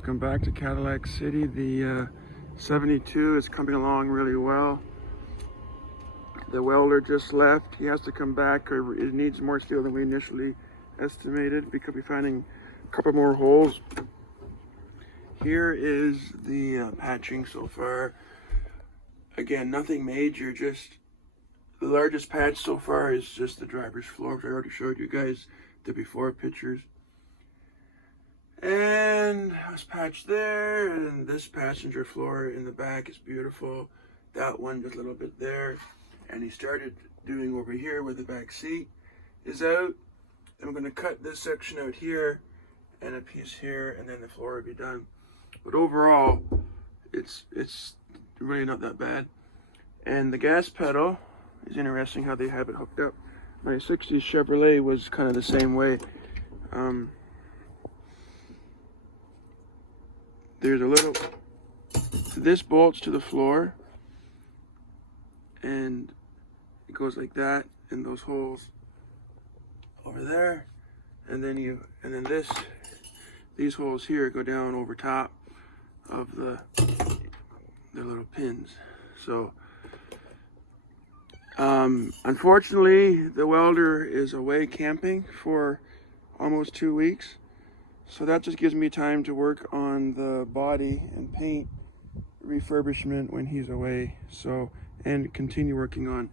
Welcome back to Cadillac City. The 72 is coming along really well. The welder just left. He has to come back, or it needs more steel than we initially estimated. We could be finding a couple more holes. Here is the patching so far. Again, nothing major, just the largest patch so far is just the driver's floor, which I already showed you guys the before pictures. And it was patched there, and this passenger floor in the back is beautiful. That one just a little bit there. And he started doing over here where the back seat is out. I'm going to cut this section out here and a piece here, and then the floor will be done. But overall, it's really not that bad. And the gas pedal is interesting how they have it hooked up. My 60s Chevrolet was kind of the same way. There's a little, this bolts to the floor, and it goes like that in those holes over there, and then these holes here go down over top of the little pins. So unfortunately, the welder is away camping for almost 2 weeks. So that just gives me time to work on the body and paint refurbishment when he's away. So, and continue working on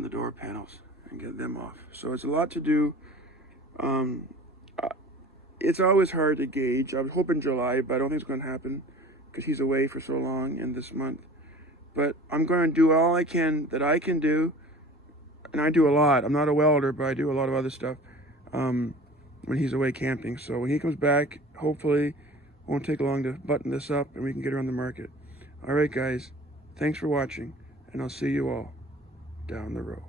the door panels and get them off. So it's a lot to do. It's always hard to gauge. I was hoping July, but I don't think it's going to happen because he's away for so long in this month. But I'm going to do all I can that I can do, and I do a lot. I'm not a welder, but I do a lot of other stuff. When he's away camping. So when he comes back, hopefully won't take long to button this up and we can get her on the market. All right, guys, thanks for watching, and I'll see you all down the road.